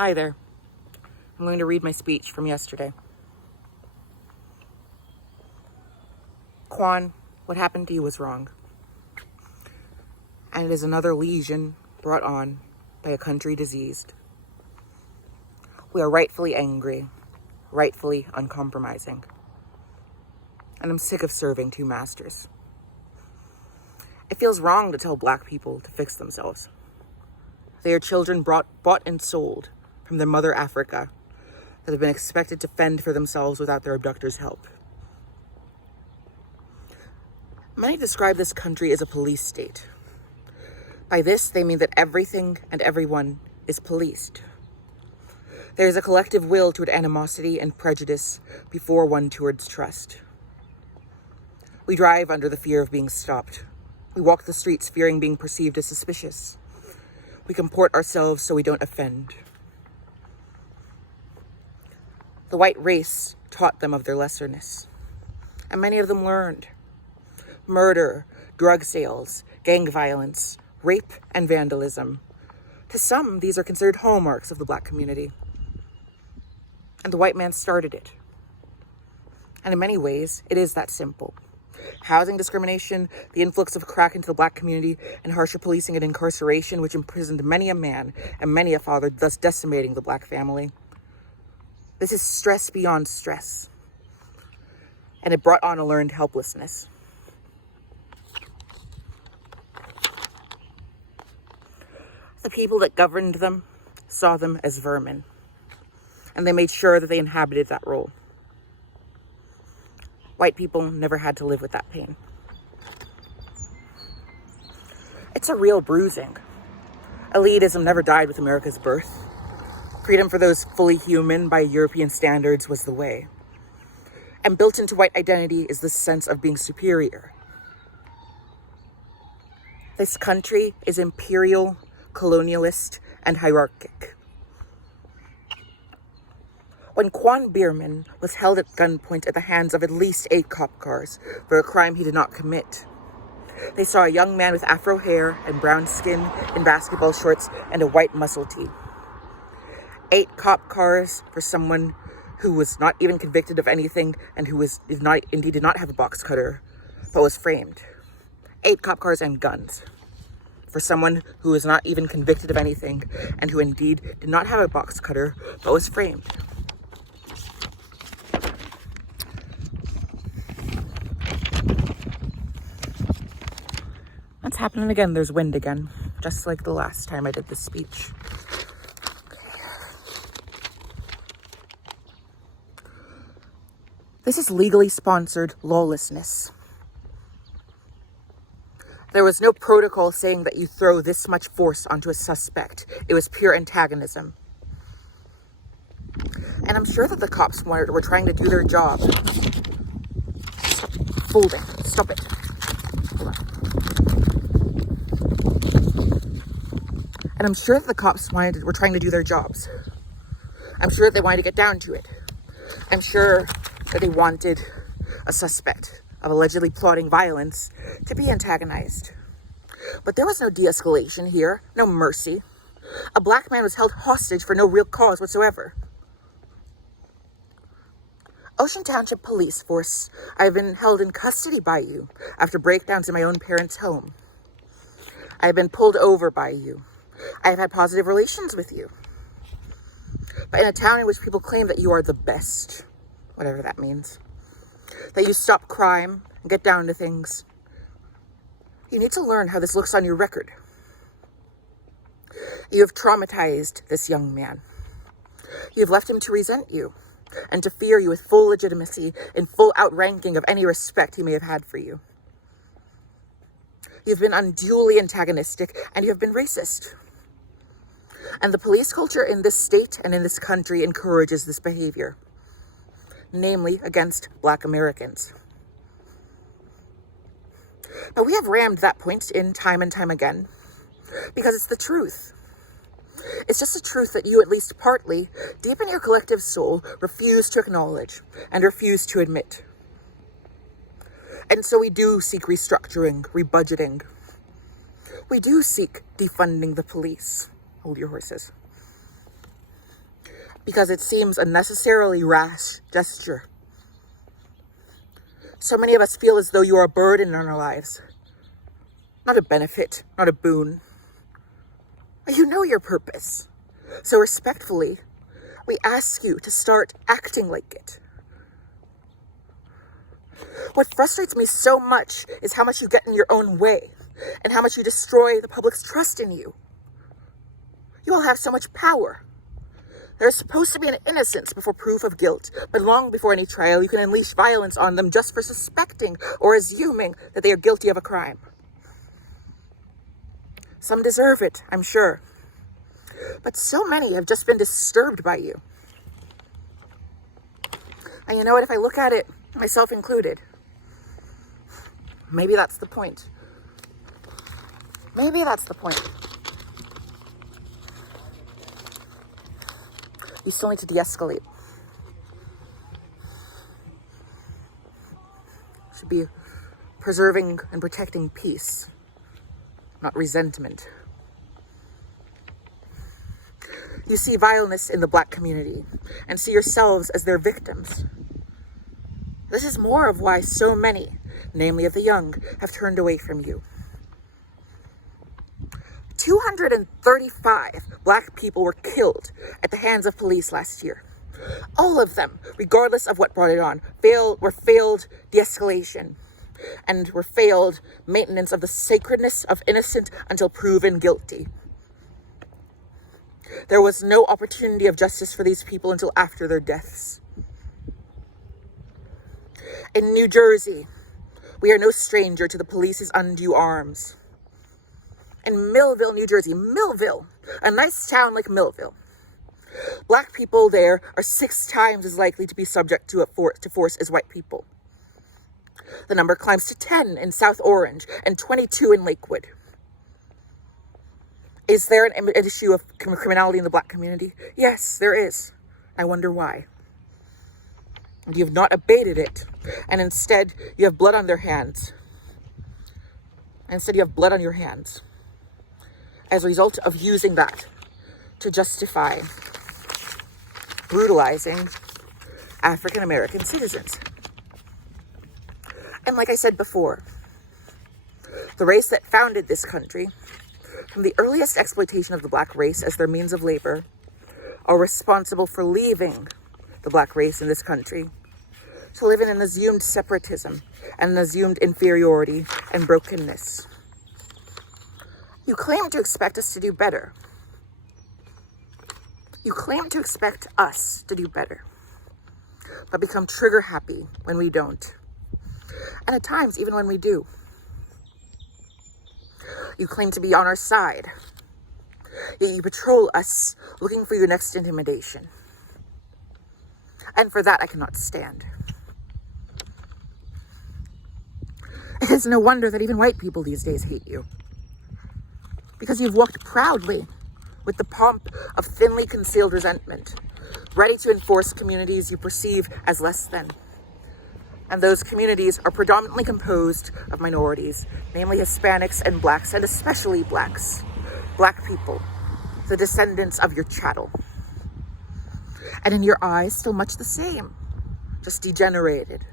Hi there. I'm going to read my speech from yesterday. Quan, what happened to you was wrong. And it is another lesion brought on by a country diseased. We are rightfully angry, rightfully uncompromising. And I'm sick of serving two masters. It feels wrong to tell Black people to fix themselves. They are children bought and sold from their mother Africa that have been expected to fend for themselves without their abductors' help. Many describe this country as a police state. By this, they mean that everything and everyone is policed. There is a collective will toward animosity and prejudice before one towards trust. We drive under the fear of being stopped. We walk the streets fearing being perceived as suspicious. We comport ourselves so we don't offend. The white race taught them of their lesserness, and many of them learned. Murder, drug sales, gang violence, rape, and vandalism. To some, these are considered hallmarks of the Black community. And the white man started it. And in many ways, it is that simple. Housing discrimination, the influx of crack into the Black community, and harsher policing and incarceration, which imprisoned many a man and many a father, thus decimating the Black family. This is stress beyond stress. And it brought on a learned helplessness. The people that governed them saw them as vermin, and they made sure that they inhabited that role. White people never had to live with that pain. It's a real bruising. Elitism never died with America's birth. Freedom for those fully human by European standards was the way. And built into white identity is the sense of being superior. This country is imperial, colonialist, and hierarchic. When Quan was held at gunpoint at the hands of at least 8 cop cars for a crime he did not commit, they saw a young man with afro hair and brown skin in basketball shorts and a white muscle tee. 8 cop cars for someone who was not even convicted of anything and who did not have a box cutter, but was framed. 8 cop cars and guns for someone who was not even convicted of anything and who indeed did not have a box cutter, but was framed. That's happening again. There's wind again, just like the last time I did this speech. This is legally sponsored lawlessness. There was no protocol saying that you throw this much force onto a suspect. It was pure antagonism. And I'm sure that the cops were trying to do their job. Stop folding. Stop it. Hold on. And I'm sure that the cops were trying to do their jobs. I'm sure that they wanted to get down to it. I'm sure that they wanted a suspect of allegedly plotting violence to be antagonized. But there was no de-escalation here, no mercy. A Black man was held hostage for no real cause whatsoever. Ocean Township Police Force, I've been held in custody by you after breakdowns in my own parents' home. I've been pulled over by you. I've had positive relations with you. But in a town in which people claim that you are the best, whatever that means, that you stop crime and get down to things, you need to learn how this looks on your record. You have traumatized this young man. You have left him to resent you and to fear you with full legitimacy and full outranking of any respect he may have had for you. You've been unduly antagonistic and you have been racist. And the police culture in this state and in this country encourages this behavior, namely against Black Americans. Now, we have rammed that point in time and time again because it's the truth. It's just the truth that you, at least partly, deep in your collective soul, refuse to acknowledge and refuse to admit. And so we do seek restructuring, rebudgeting. We do seek defunding the police. Hold your horses. because it seems a necessarily rash gesture. So many of us feel as though you are a burden in our lives, not a benefit, not a boon. You know your purpose, so respectfully, we ask you to start acting like it. What frustrates me so much is how much you get in your own way and how much you destroy the public's trust in you. You all have so much power. There is supposed to be an innocence before proof of guilt, but long before any trial, you can unleash violence on them just for suspecting or assuming that they are guilty of a crime. Some deserve it, I'm sure, but so many have just been disturbed by you. And you know what, if I look at it, myself included, maybe that's the point. Maybe that's the point. You still need to de-escalate. Should be preserving and protecting peace, not resentment. You see violence in the Black community and see yourselves as their victims. This is more of why so many, namely of the young, have turned away from you. 235 Black people were killed at the hands of police last year. All of them, regardless of what brought it on, were failed de-escalation and were failed maintenance of the sacredness of innocent until proven guilty. There was no opportunity of justice for these people until after their deaths. In New Jersey, we are no stranger to the police's undue arms. In Millville, New Jersey, Millville, a nice town like Millville, Black people there are 6 times as likely to be subject to force as white people. The number climbs to 10 in South Orange and 22 in Lakewood. Is there an issue of criminality in the Black community? Yes, there is. I wonder why. And you have not abated it, and instead you have blood on their hands. Instead you have blood on your hands as a result of using that to justify brutalizing African American citizens. And like I said before, the race that founded this country, from the earliest exploitation of the Black race as their means of labor, are responsible for leaving the Black race in this country to live in an assumed separatism and an assumed inferiority and brokenness. You claim to expect us to do better. You claim to expect us to do better, but become trigger happy when we don't. And at times, even when we do. You claim to be on our side, yet you patrol us looking for your next intimidation. And for that, I cannot stand. It is no wonder that even white people these days hate you, because you've walked proudly with the pomp of thinly concealed resentment, ready to enforce communities you perceive as less than. And those communities are predominantly composed of minorities, namely Hispanics and Blacks, and especially Blacks, Black people, the descendants of your chattel. And in your eyes, still much the same, just degenerated,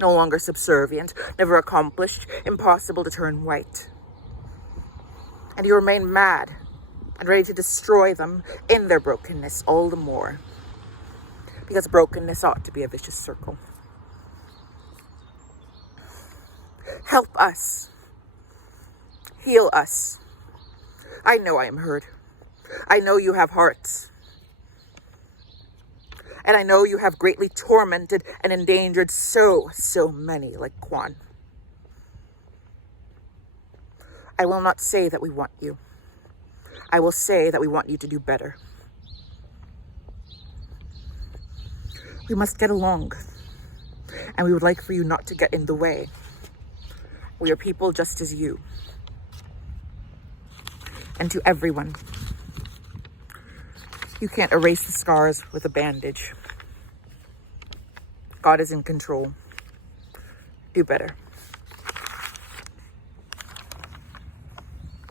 no longer subservient, never accomplished, impossible to turn white. And you remain mad and ready to destroy them in their brokenness all the more, because brokenness ought to be a vicious circle. Help us. Heal us. I know I am hurt. I know you have hearts. And I know you have greatly tormented and endangered so many like Quan. I will not say that we want you. I will say that we want you to do better. We must get along, and we would like for you not to get in the way. We are people just as you. And to everyone, you can't erase the scars with a bandage. God is in control. Do better.